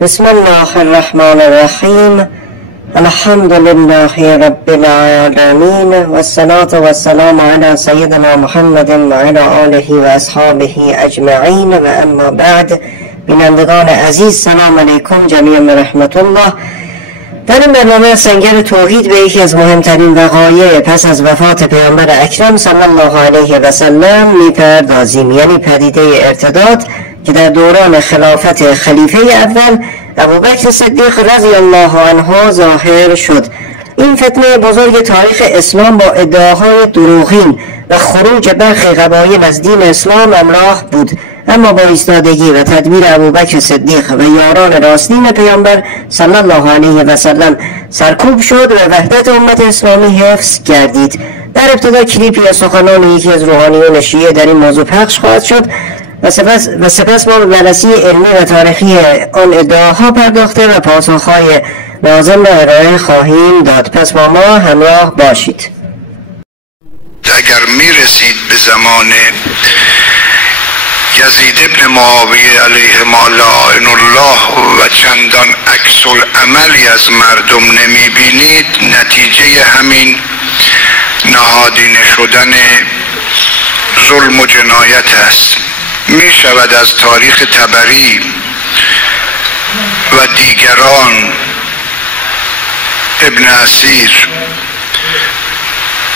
بسم الله الرحمن الرحیم. الحمد لله رب العالمین و الصلاة و السلام علی سیدنا محمد و علی آله و اصحابه اجمعین و اما بعد. بینندگان عزیز، سلام علیکم جمیعا و رحمت الله. در این برنامه سنگر توحید به یکی از مهمترین وقایع پس از وفات پیامبر اکرم صلی الله علیه و سلم میپردازیم، یعنی پدیده ارتداد که در دوران خلافت خلیفه اول ابوبکر صدیق رضی الله عنه ظاهر شد. این فتنه بزرگ تاریخ اسلام با ادعاهای دروغین و خروج برخی قبایل از دین اسلام همراه بود، اما با ایستادگی و تدبیر ابوبکر صدیق و یاران راستین پیامبر صلی الله علیه و سلم سرکوب شد و وحدت امت اسلامی حفظ گردید. در ابتدا کلیپی از سخنان یکی از روحانیون شیعه در این موضوع پخش خواهد شد و سپس ما به بررسی علمی و تاریخی آن ادعاها پرداخته و پاسخهای لازم را ارائه خواهیم داد. پس با ما همراه باشید. اگر میرسید به زمان یزید ابن معاویه علیه لعن الله و چندان عکس العملی از مردم نمیبینید، نتیجه همین نهادینه شدن ظلم و جنایت است. می شود از تاریخ طبری و دیگران، ابن اسیر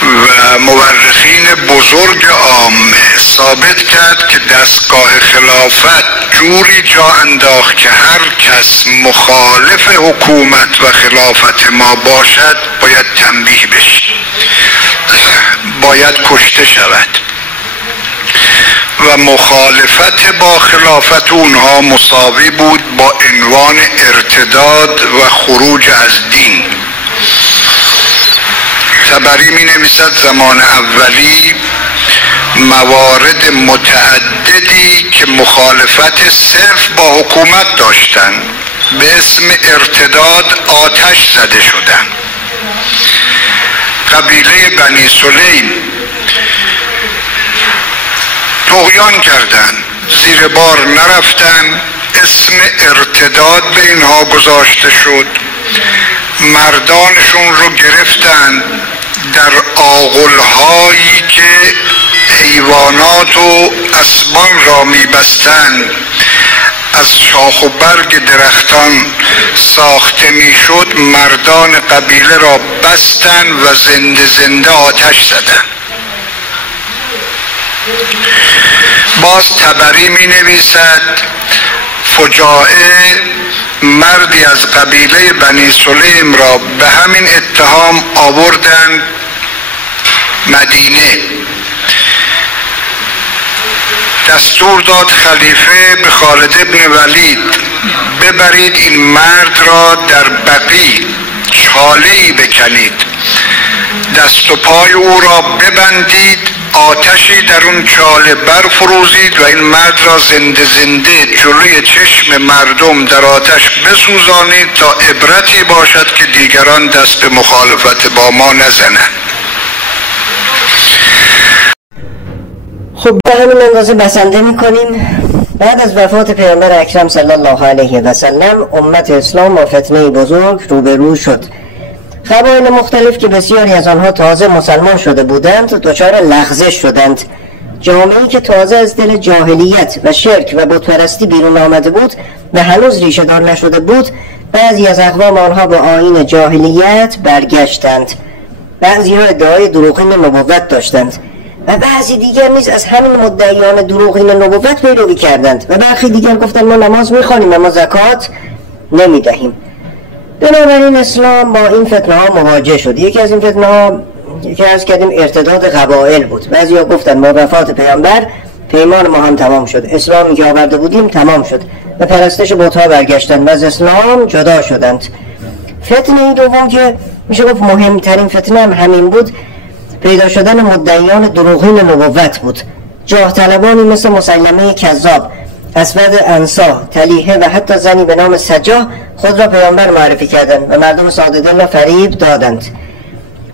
و مورخین بزرگ عامه ثابت کرد که دستگاه خلافت جوری جا انداخت که هر کس مخالف حکومت و خلافت ما باشد باید تنبیه بشه، باید کشته شود و مخالفت با خلافت اونها مساوی بود با عنوان ارتداد و خروج از دین. طبری می نویسد زمان اولی موارد متعددی که مخالفت صرف با حکومت داشتند به اسم ارتداد آتش زده شدند. قبیله بنی سلیم طغیان کردند، زیر بار نرفتند، اسم ارتداد به اینها گذاشته شد. مردانشون رو گرفتند در آغل‌هایی که حیوانات و اسبان را می‌بستند، از شاخ و برگ درختان ساخته میشد. مردان قبیله را بستند و زنده زنده آتش زدند. باز طبری می نویسد فجاعه مردی از قبیله بنی سلیم را به همین اتهام آوردند مدینه. دستور داد خلیفه به خالد ابن ولید ببرید این مرد را در بقیع چاله‌ای بکنید، دست و پای او را ببندید، آتشی در اون چاله برفروزید و این مرد را زنده زنده جلوی چشم مردم در آتش بسوزانید تا عبرتی باشد که دیگران دست به مخالفت با ما نزنند. خب به همین اندازه بسنده میکنیم. بعد از وفات پیامبر اکرم صلی الله علیه و سلم امت اسلام با فتنه بزرگ روبرو شد. قبایل مختلف که بسیاری از آنها تازه مسلمان شده بودند دچار لغزش شدند. جامعه‌ای که تازه از دل جاهلیت و شرک و بتپرستی بیرون آمده بود و هنوز ریشه دار نشده بود، بعضی از اقوام آنها به آیین جاهلیت برگشتند. بعضی ها ادعای دروغین نبوت داشتند و بعضی دیگر نیز از همین مدعیان دروغین نبوت پیروی کردند و برخی دیگر گفتند ما نماز می‌خوانیم اما زکات نمی‌دهیم. بنابراین اسلام با این فتنه ها مواجه شد. یکی از این فتنه ها که عرض کردیم ارتداد قبایل بود. بعضی ها گفتن با وفات پیامبر پیمان ما هم تمام شد، اسلامی که آورده بودیم تمام شد و پرستش بت‌ها برگشتند و از اسلام جدا شدند. فتنه دوم که میشه گفت مهمترین فتنه هم همین بود، پیدا شدن مدعیان دروغین نبوت بود. جاه طلبانی مثل مسیلمه کذاب، اسود انصا، تلیحه و حتی زنی به نام سجاه خود را پیامبر معرفی کردند و مردم ساده دل را فریب دادند.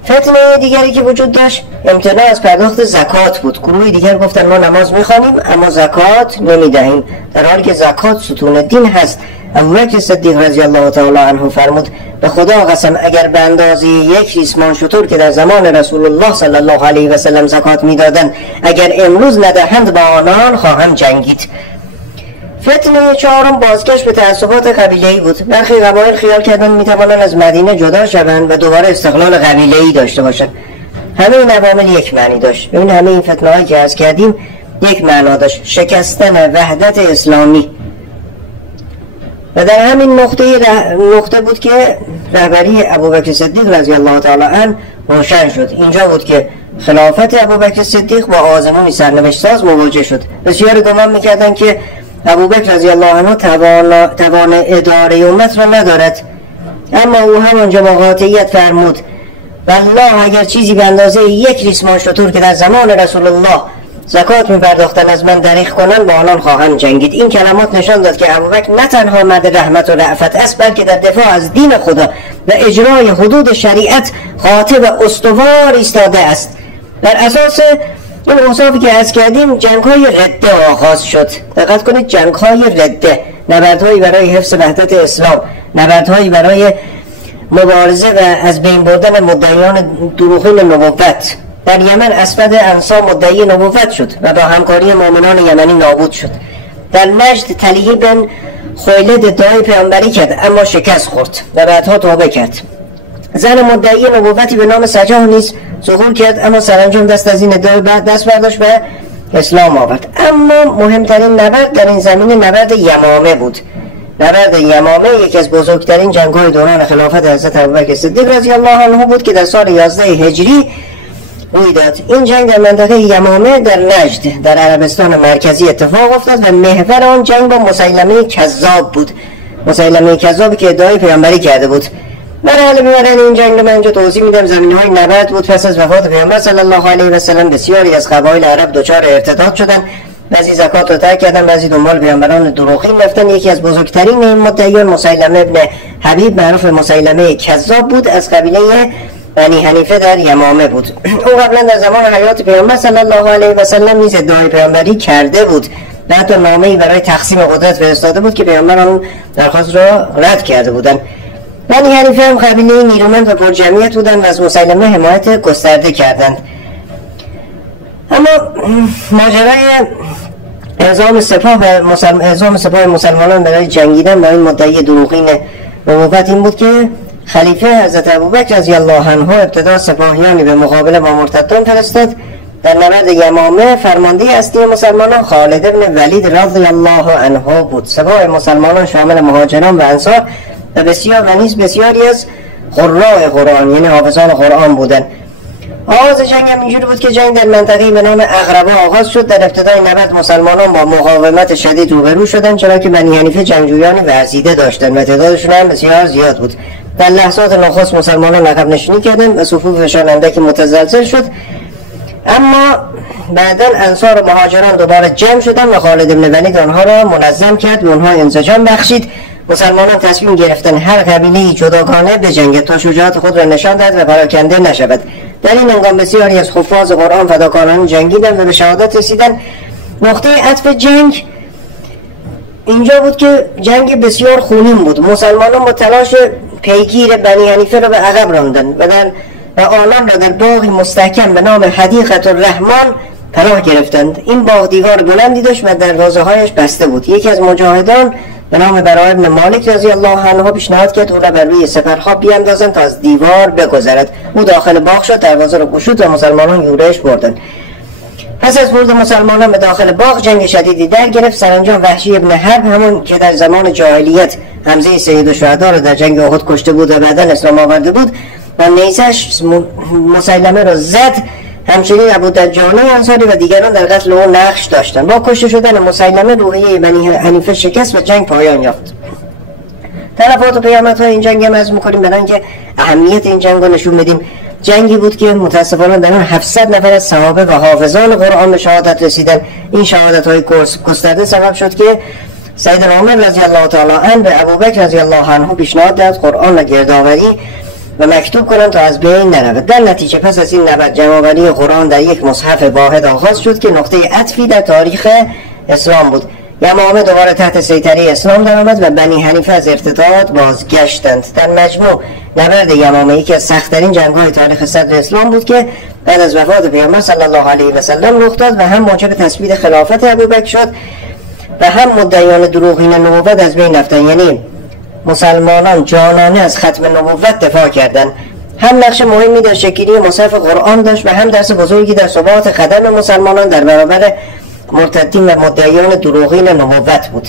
فتنه دیگری که وجود داشت امتناع از پرداخت زکات بود. گروه دیگر گفتن ما نماز میخوانیم اما زکات نمیدهیم، در حالی که زکات ستون دین هست. ابوبکر صدیق رضی الله تعالی عنه فرمود به خدا قسم اگر به اندازه یک ریسمان شتر که در زمان رسول الله صلی الله علیه و سلم زکات میدادند اگر امروز ندهند با آنان خواهم جنگید. فتنه چهارم بازگشت به تعصبات قبیله‌ای بود. برخی قبایل خیال کردند میتوانند از مدینه جدا شوند و دوباره استقلال قبیله‌ای داشته باشند. همه این عوامل یک معنی داشت. ببین همه این فتنه‌هایی که عرض کردیم یک معنا داشت، شکستن وحدت اسلامی. و در همین نقطه بود که رهبری ابوبکر صدیق رضی الله تعالی عنه روشن شد. اینجا بود که خلافت ابوبکر صدیق با آزمون سرنوشت ساز مواجه شد. بسیار گمان می‌کردند که ابوبکر رضی الله عنه توان اداره امت را ندارد، اما او همانجا با قاطعیت فرمود والله اگر چیزی به اندازه یک ریسمان شتر که در زمان رسول الله زکات می‌پرداختن از من دریغ کنند با آنان خواهم جنگید. این کلمات نشان داد که ابوبکر نه تنها مرد رحمت و رأفت است بلکه در دفاع از دین خدا و اجرای حدود شریعت قاطع و استوار ایستاده است. در اساس این اوصافی که عرض کردیم جنگ‌های رده آغاز شد. دقت کنید، جنگ‌های رده، نبردهایی برای حفظ وحدت اسلام، نبردهایی برای مبارزه و از بین بردن مدعیان دروغین نبوت. در یمن اسود انصار مدعی نبوت شد و با همکاری مؤمنان یمنی نابود شد. در نجد طلیحه بن خویلد دعای پیامبری کرد اما شکست خورد و بعدها توبه کرد. زن مدعی نبوتی به نام سجاه نیز ظهور کرد اما سرانجام دست از این ادعای بعد دست برداشت و اسلام آورد. اما مهمترین نبرد در این زمینه نبرد یمامه بود. نبرد یمامه یکی از بزرگترین جنگ‌های دوران خلافت حضرت ابوبکر صدیق رضی الله عنه بود که در سال 11 هجری روی داد. این جنگ در منطقه یمامه در نجد در عربستان مرکزی اتفاق افتاد و محور آن جنگ با مسیلمه کذاب بود. مسیلمه کذابی که ادعای پیامبری کرده بود. مرحله به مرحله این جنگ رو من اینجا توضیح میدم. زمینه‌های نبرد بود. پس از وفات پیامبر صلی الله علیه و سلم بسیاری از قبایل عرب دچار ارتداد شدند. بعضی زکات رو ترک کردن، بعضی دنبال پیامبران دروغین رفتن. یکی از بزرگترین این مدعیان مسیلمه ابن حبیب معروف مسیلمه کذاب بود، از قبیله بنی حنیفه در یمامه بود. او قبلا در زمان حیات پیامبر صلی الله علیه و سلم نیز ادعای پیامبری کرده بود. بعد نامه‌ای برای تقسیم قدرت فرستاده بود که پیامبر اون درخواست را رد کرده بودند. بنی حنیفه هم قبیله نیرومند و پرجمعیت بودند و از مسیلمه حمایت گسترده کردند. اما ماجرای اعزام سپاه مسلمانان برای جنگیدن با این مدعی دروغین نبوت این بود که خلیفه حضرت ابوبکر رضی الله عنه ابتدا سپاهیانی به مقابله با مرتدان فرستاد. در نبرد یمامه فرمانده اصلی مسلمانان خالد بن ولید رضی الله عنه بود. سپاه مسلمانان شامل مهاجران و انصار و بسیاری از قراء قرآن یعنی حافظان قرآن بودند. آغاز جنگ هم اینجوری بود که جنگ در منطقه‌ای به نام اغربا آغاز شد. در ابتدای نبرد مسلمانان با مقاومت شدید روبرو شدند، چرا که بنی حنیفه جنگجویان ورزیده داشتند و تعدادشون هم بسیار زیاد بود. در لحظات نخست مسلمانان عقب نشینی کردند و صفوفشان اندکی متزلزل شد، اما بعدا انصار و مهاجران دوباره جمع شدند و خالد بن ولید آنها را منظم کرد و آنها انسجام بخشید. مسلمانان تصمیم گرفتن هر قبیله‌ای جداگانه بجنگد تا شجاعت خود را نشان دهد و پراکنده نشود. در این هنگام بسیاری از حفاظ قرآن فداکاران جنگیدند و به شهادت رسیدند. نقطه عطف جنگ اینجا بود که جنگ بسیار خونین بود. مسلمانان با تلاش پیگیر بنی حنیفه را به عقب راندند و آنان را در باغی مستحکم به نام حدیقة الرحمن پناه گرفتند. این باغ دیوار بلندی داشت و دروازه‌هایش بسته بود. یکی از مجاهدان به نام براء بن مالک رضی الله عنه پیشنهاد کرد او را بر روی سپرخواب بیاندازند تا از دیوار بگذرد. او داخل باغ شد، دروازه را گشود و مسلمانان یورش بردند. پس از ورود مسلمانان به داخل باغ جنگ شدیدی در گرفت. سرانجام وحشی ابن حرب، همون که در زمان جاهلیت حمزه سید الشهدا را در جنگ احد کشته بود و بعدا اسلام آورده بود و نیزش مسیلمه را زد. همچنین ابو دجانه انصاری و دیگران در قتل او نقش داشتند. با کشته شدن مسیلمه روحیه بنی حنیفه شکست و جنگ پایان یافت. تلفات و پیامدهای این جنگ هم عرض می‌کنیم برای اینکه اهمیت این جنگ رو نشون بدیم. جنگی بود که متاسفانه در آن 700 نفر از صحابه و حافظان قرآن به شهادت رسیدند. این شهادت‌های گسترده سبب شد که سیدنا عمر رضی الله تعالی عنه به ابوبکر رضی الله عنه پیشنهاد داد قرآن را گردآوری و مکتوب کنند تا از بین نرود. در نتیجه پس از این نبرد جمع‌آوری قرآن در یک مصحف واحد آغاز شد که نقطه عطفی در تاریخ اسلام بود. یمامه دوباره تحت سیطره اسلام درآمد و بنی حنیفه از ارتداد بازگشتند. در مجموع نبرد یمامه یکی از سخت‌ترین جنگ‌های تاریخ صدر اسلام بود که بعد از وفات پیامبر صلی الله علیه و سلم رخ داد و هم موجب تثبیت خلافت ابوبکر شد و هم مدعیان دروغین نبوت از بین رفتند. یعنی مسلمانان جانانه از ختم نبوت دفاع کردند. هم نقش مهمی در شکلی مصحف قرآن داشت و هم درس بزرگی در ثبات قدم مسلمانان در برابر مرتدین و مدعیان دروغین نبوت بود.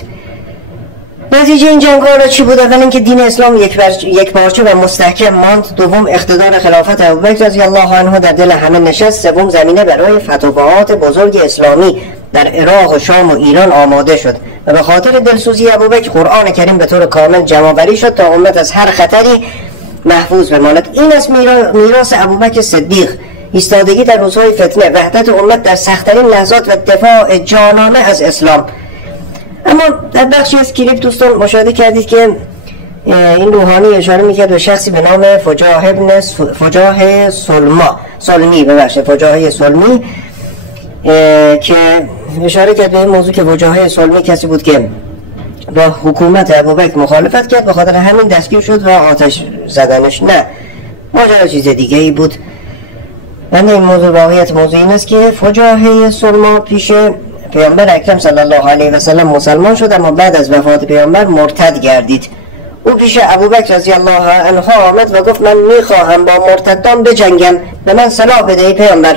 نتیجه این جنگ‌ها را چی بود؟ اول اینکه دین اسلام یک پارچه و مستحکم ماند. دوم اقتدار خلافت ابوبکر رضی الله عنه در دل همه نشست. سوم زمینه برای فتوحات بزرگ اسلامی در عراق و شام و ایران آماده شد و به خاطر دلسوزی ابوبکر قرآن کریم به طور کامل جمع‌آوری شد تا امت از هر خطری محفوظ بماند. این است میراث ابوبکر صدیق، ایستادگی در روزهای فتنه، وحدت امت در سخت‌ترین لحظات و دفاع جانانه از اسلام. اما در بخشی از کلیپ دوستان مشاهده کردید که این روحانی اشاره میکرد به شخصی به نام فجاح سلمی که اشاره کرد به این موضوع که فجاح سلمی کسی بود که با حکومت ابوبکر مخالفت کرد، به خاطر همین دستگیر شد و آتش زدنش. نه، ماجرا چیز دیگه ای بود. من این موضوع واقعیت موضوع این است که فجاح سلمی پیش پیامبر اکرم صلی الله علیه و سلم مسلمان شد، اما بعد از وفات پیامبر مرتد گردید. او پیش ابوبکر رضی الله عنه آمد و گفت من میخواهم با مرتدان بجنگم، به من سلاح بدهی پیامبر.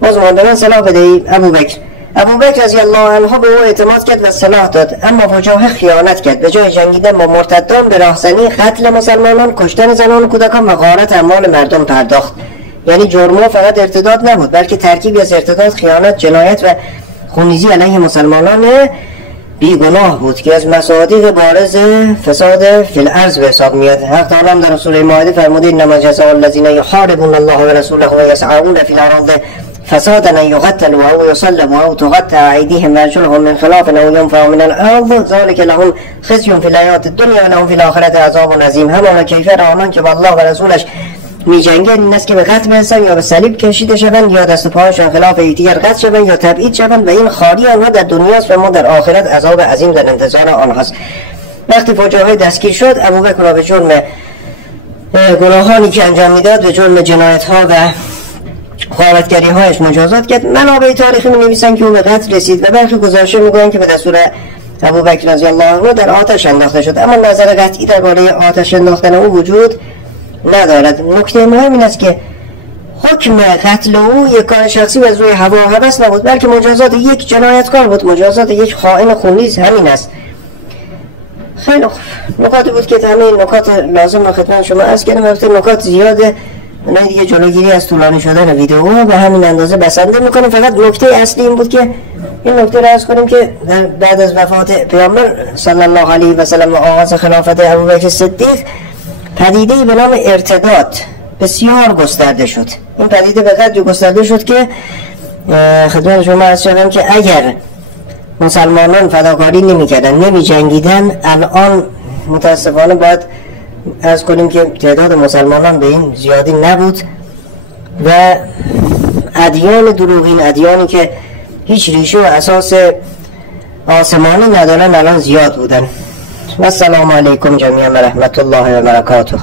به من سلاح بدهی ابوبکر. ابوبکر رضی الله عنه به او اعتماد کرد و سلاح داد، اما فجاح خیانت کرد. به جای جنگیدن با مرتدان به راهزنی، قتل مسلمانان، کشتن زنان و کودکان و غارت اموال مردم پرداخت. یعنی جرمه فقط ارتداد نبود، بلکه ترکیبی از ارتداد، خیانت، جنایت و خونریزی علیه مسلمانان بیگناه بود که از مصادیق بارز فساد فی الارض به حساب میاد. حق تعالی در سوره مائده فرموده انما جزاء الذین یحاربون الله و رسوله و یسعون فی الارض فسادا ان یقتلوا او یصلبوا او تقطع ایدیهم و ارجلهم من خلاف او ينفعوا من الارض ذلک لهم خزی فی الحیاة الدنیا و لهم فی الاخرة عذاب عظیم. همان کیفر آنان که با الله و رسولش می جنگن این است که به قتل برسن یا به صلیب کشیده شوند یا دست پایشان خلاف یکدیگر قطع شوند یا تبعید شوند و این خاری آنها در دنیاست و ما در آخرت عذاب عظیم در انتظار آنهاست. وقتی فجاهای دستگیر شد، ابوبکر را به جرم گناهانی که انجام میداد، به جرم جنایت ها و غارتگری هایش مجازات کرد. منابع تاریخی می نویسند که او به قتل رسید و برخی گزارش میگویند که به دستور ابوبکر رضی الله عنه در آتش انداخته شد، اما نظر قطعی درباره آتش انداختن او وجود ندارد. نکته مهم این است که حکم قتل او یک کار شخصی و از روی هوا و هوس نبود، بلکه مجازات یک جنایتکار بود، مجازات یک خائن خونریز همین است. خیلی خوب، نکاتی بود که همین نکات لازم را خدمت شما عرض کردم. البته نکات زیاده، من دیگه جلوگیری از طولانی شدن ویدیو به همین اندازه بسنده میکنم. فقط نکته اصلی این بود که این نکته را عرض کنیم که بعد از وفات پیامبر صلی الله علیه و سلم و آغاز خلافت ابوبکر صدیق، پدیده‌ای به نام ارتداد بسیار گسترده شد. این پدیده به قدری گسترده شد که خدمت شما عرض کردم که اگر مسلمانان فداکاری نمی‌کردن، نمی‌جنگیدن، الان متاسفانه باید عرض کنیم که تعداد مسلمانان به این زیادی نبود و ادیان دروغین، ادیانی که هیچ ریشه و اساس آسمانی ندارن، الان زیاد بودن. و السلام علیکم جمیعا و رحمت الله و برکاته.